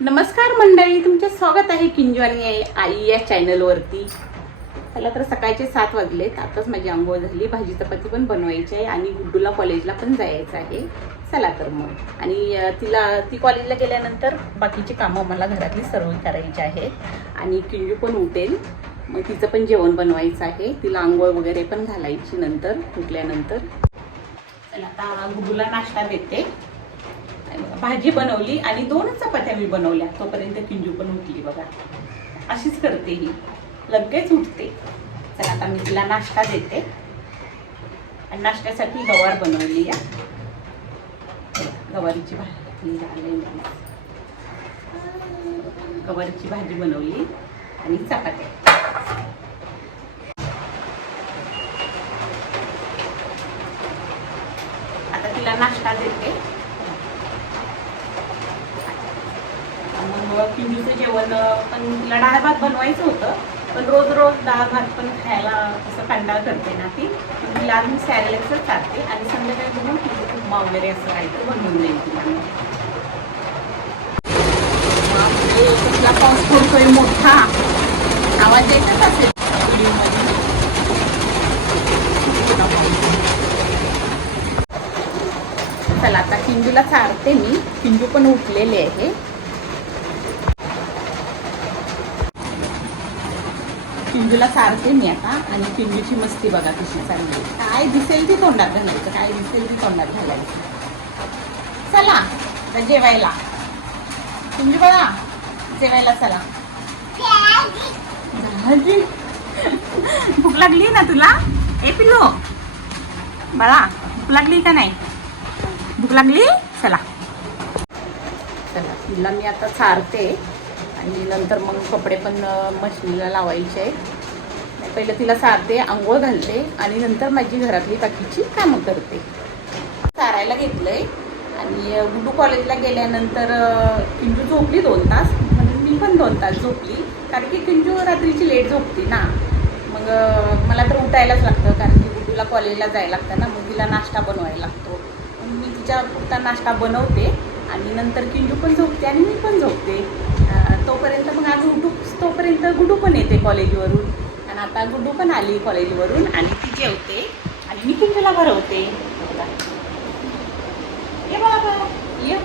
नमस्कार मंडळी तुमचे स्वागत आहे किंजू आणि आई- या चॅनलवरती चला तर सकाळचे सात वाजलेत. आताच माझी आंघोळ झाली. भाजी चपाती पण बनवायची आहे आणि गुड्डूला कॉलेजला पण जायचं आहे. चला तर मग. आणि तिला ती कॉलेजला गेल्यानंतर बाकीची कामं मला घरातली सर्व करायची आहेत. आणि किंजू पण उठेल. मग तिचं पण जेवण बनवायचं आहे. तिला आंघोळ वगैरे पण घालायची नंतर उठल्यानंतर. चला आता गुड्डूला नाश्ता देते. भाजी बनवली आणि दोनच चपात्या मी बनवल्या. तोपर्यंत किंजू पण उठली बघा. अशीच करते ही. लगेच उठते. चला आता मी तिला नाश्ता देते. आणि नाश्त्यासाठी गवार बनवली या गवारीची भाजी झाली. गवारीची भाजी बनवली आणि चपात्या. आता तिला नाश्ता देते. मग जेवण पण तिला डाळ भात बनवायचं होतं. पण रोज रोज डाळ भात पण खायला असं कंटाळ करते ना ती. तिला आज मी सॅरेलेक्सच चालते. आणि संध्याकाळी बघून तिथे उपमा वगैरे असं काहीतरी बनवून देईल तिला. पाऊस पडतोय मोठा. आवाज येतच असेल. चला आता किंजूला चारते मी. किंजू पण उठलेले आहे. चिंजूला सारते मी आता आणि चिंजूची मस्ती बघा कशी चालली. काय दिसेल ती तोंडात घालायचं काय दिसेल ती तोंडात घालायचं. चला आता जेवायला. चिंजू बघा जेवायला चला. भूक लागली ना तुला? ए पिल्लो. बाळा भूक लागली का नाही? भूक लागली? चला. चला तिला मी आता सारते आणि नंतर मग कपडे पण अं, मशिनीला लावायचे. आहेत. तिला सारते आंघोळ घालते आणि नंतर माझी घरातली बाकीची कामं करते. चारायला घेतलंय. आणि गुडू कॉलेजला गेल्यानंतर किंजू झोपली दोन तास. म्हणून मी पण दोन तास झोपली. कारण की किंजू रात्रीची लेट झोपते ना. मग मला तर उठायलाच लागतं. कारण की गुडूला कॉलेजला जायला लागतं ना. मग तिला नाश्ता बनवायला लागतो. मी तिच्या पुरता नाश्ता बनवते. आणि नंतर किंजू पण झोपते आणि मी पण झोपते. तोपर्यंत मग आज उठू तोपर्यंत गुड्डू पण येते कॉलेजवरून. आणि आता गुड्डू पण आली कॉलेजवरून आणि ती जेवते आणि मी किंजूला भरवते. ये बाबा ये.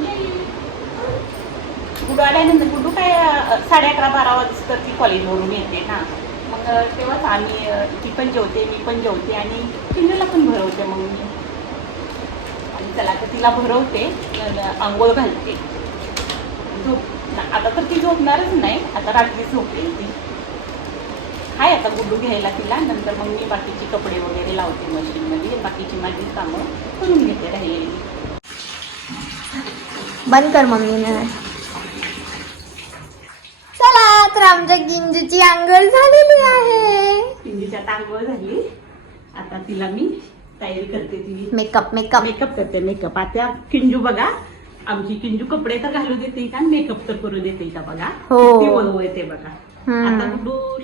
ये, आल्यानंतर गुड्डू काय साडे अकरा बारा वाजता ती कॉलेजवरून येते ना. मग तेव्हाच आम्ही ती पण जेवते मी पण जेवते आणि किंजूला पण भरवते मग मी. चला तर तिला भरवते आंघोळ घालते. झोप आता तर ती झोपणारच नाही आता रात्री झोपेल ती हाय आता गुड्डू घ्यायला तिला नंतर मग मी बाकीची कपडे वगैरे लावते मशीनमध्ये बाकीची माझी कामं करून घेते राहिलेली. बंद कर मम्मीने चला तर आमच्या गिंजूची आंघोळ झालेली आहे. पिंडीच्या आंघोळ झाली. आता तिला मी तयारी करते ती मेकअप मेकअप मेकअप करते मेकअप आता किंजू बघा आमची किंजू कपडे तर घालू देते का मेकअप तर करू देते का बघा हो. ती वळवते बघा. आता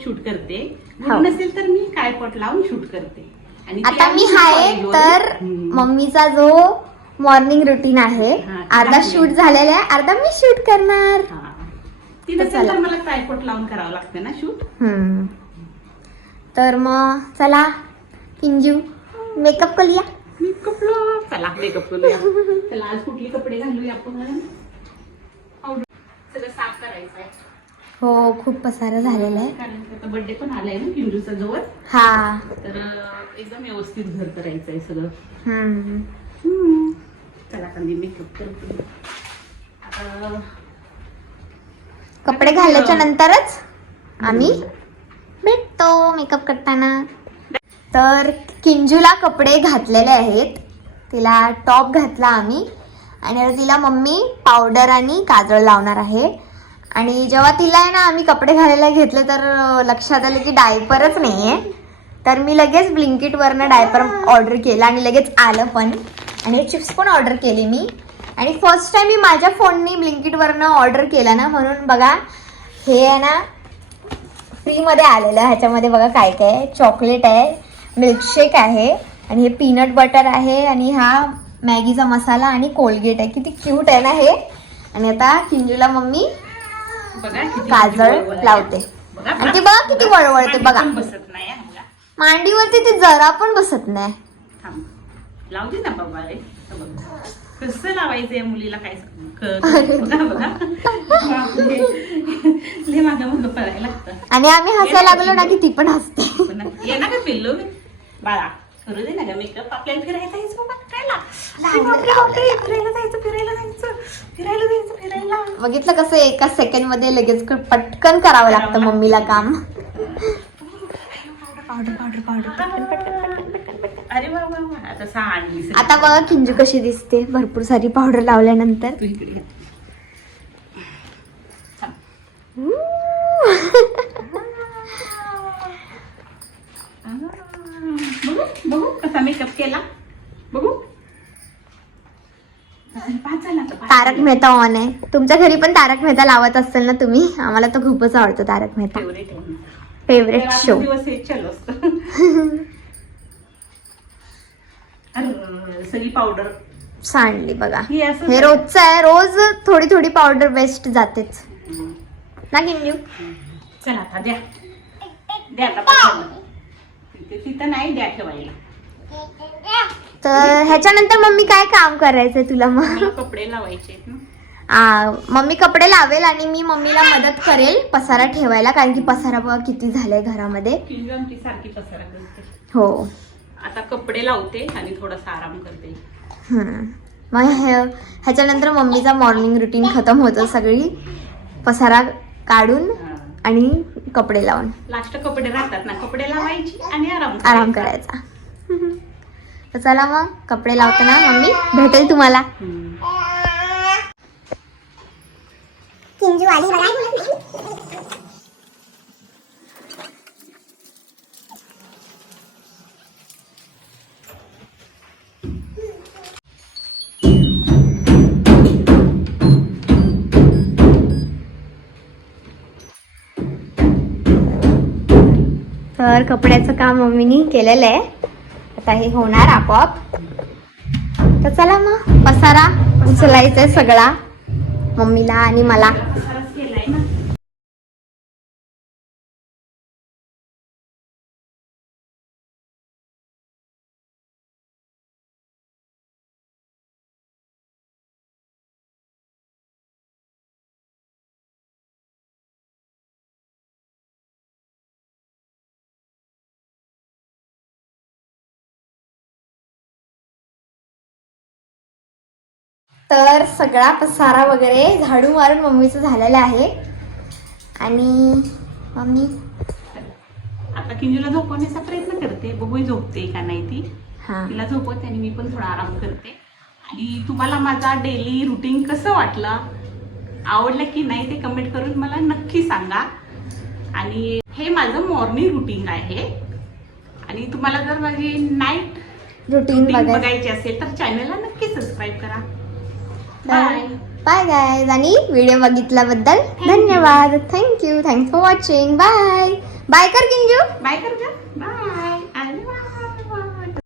शूट करते हो. नसेल तर मी काय पट लावून शूट करते आणि आता मी कॉलेजवरून. तर. मम्मीचा जो मॉर्निंग रुटीन आहे अर्धा. शूट झालेला आहे अर्धा मी शूट करणार. ती तर नसेल तर चला. मला ट्रायपॉट लावून करावं लागतं ना शूट. तर मग चला किंजू मेकअप करूया मेकअप चला मेकअप करूया चला आज कुठले कपडे घालूया आपण? सगळं साफ करायचं आहे हो खूप पसारा झालेला आहे. कारण बर्थडे पण आलाय ना किंजूचा जवळ. हा. तर एकदम व्यवस्थित घर करायचं आहे सगळं. हम्म. हम्म. चला आता मी मेकअप करते. आता कपडे घालल्याच्या नंतरच आम्ही भेटतो मेकअप करताना. तर किंजूला कपडे घातलेले आहेत. तिला टॉप घातला आम्ही. आणि तिला मम्मी पावडर आणि काजळ लावणार आहे. आणि जेव्हा तिला आहे ना आम्ही कपडे घालायला घेतले तर लक्षात आलं की डायपरच नाही आहे तर मी लगेच ब्लिंकिटवरनं डायपर ऑर्डर केला आणि लगेच आलं पण. आणि चिप्स पण ऑर्डर केली मी. आणि फर्स्ट टाइम मी माझ्या फोननी ब्लिंकिटवरनं ऑर्डर केला ना म्हणून बघा हे आहे ना फ्रीमध्ये आलेलं ह्याच्यामध्ये बघा काय काय आहे. चॉकलेट आहे. मिल्कशेक आहे आणि हे पीनट बटर आहे आणि हा मॅगीचा मसाला आणि कोलगेट आहे. किती क्यूट आहे ना हे? आणि आता किंजूला मम्मी काजळ. लावते. बघा, आणि ती बघा किती वळवळते बघा. हा. मांडीवरती ती जरा पण बसत नाही. ना बाबा रे. हे. कसं मुलीला काय आणि आम्ही हसायला लागलो ना की ती पण हसते. ये ना पिल्लू. बाळा करू दे ना ग मेकअप आपल्याला फिरायला जायचं बाबा फिरायला अरे बापरे, बापरे, फिरायला जायचं फिरायला जायचं. फिरायला जायचं फिरायला. बघितलं कसं एका सेकंडमध्ये लगेच क- पटकन करावं लागतं मम्मीला काम. पावडर पावडर पावडर पटकन पटकन पटकन पटकन पटकन. अरे वा वा वा. आता बघा किंजू कशी दिसते. भरपूर सारी पावडर लावल्यानंतर. तू इकडे ये. थांब. बघू बघू कसा मेकअप केला? बघू. तारक. मेहता ऑन आहे. तुमच्या घरी पण तारक मेहता लावत असेल ना तुम्ही? आम्हाला तर खूपच आवडतो तारक मेहता. फेवरेट शो सगळी पावडर सांडली बघा. ही रोजचं आहे. रोज थोडी थोडी पावडर वेस्ट जातेच. ना किंजू चला आता द्या. द्या तिथं नाही द्या ठेवायला. तर ह्याच्यानंतर मम्मी काय काम करायचंय तुला मग? कपडे लावायचे आ, मम्मी कपडे लावेल आणि मी मम्मीला मदत करेल पसारा ठेवायला कारण की पसारा बघा किती झालाय घरामध्ये. सारखी पसारा करते. हो. आता कपडे लावते आणि थोडासा आराम करते. हम्म. मग हे- ह्याच्यानंतर मम्मीचा मॉर्निंग रुटीन खतम होतं सगळी. पसारा काढून आणि कपडे लावून. लास्ट कपडे राहतात ना कपडे लावायची आणि आराम आराम करायचा. तर चला मग कपडे लावताना मम्मी भेटेल तुम्हाला. तर कपड्याचं काम मम्मीनी केलेलं आहे आता हे होणार आपोआप. तर चला मग पसारा उचलायचा आहे सगळा मम्मीला आणि मला. तर सगळा पसारा वगैरे झाडू मारून मम्मीचं झालेलं आहे. आणि मम्मी? आता किंजूला झोपवण्याचा प्रयत्न करते. बघू झोपते का नाही ती. हां. तिला झोपवते आणि मी पण थोडा आराम करते. आणि तुम्हाला माझा डेली रुटीन कसं वाटलं? आवडलं की नाही ते कमेंट करून मला नक्की सांगा. आणि हे माझं मॉर्निंग रुटीन आहे. आणि तुम्हाला जर माझी नाईट रुटीन बघायची. असेल तर चॅनलला नक्की सबस्क्राईब करा. बाय बाय गायज आणि व्हिडिओ बघितल्याबद्दल धन्यवाद. Thank you thanks for watching bye bye कर किंजू बाय कर बाय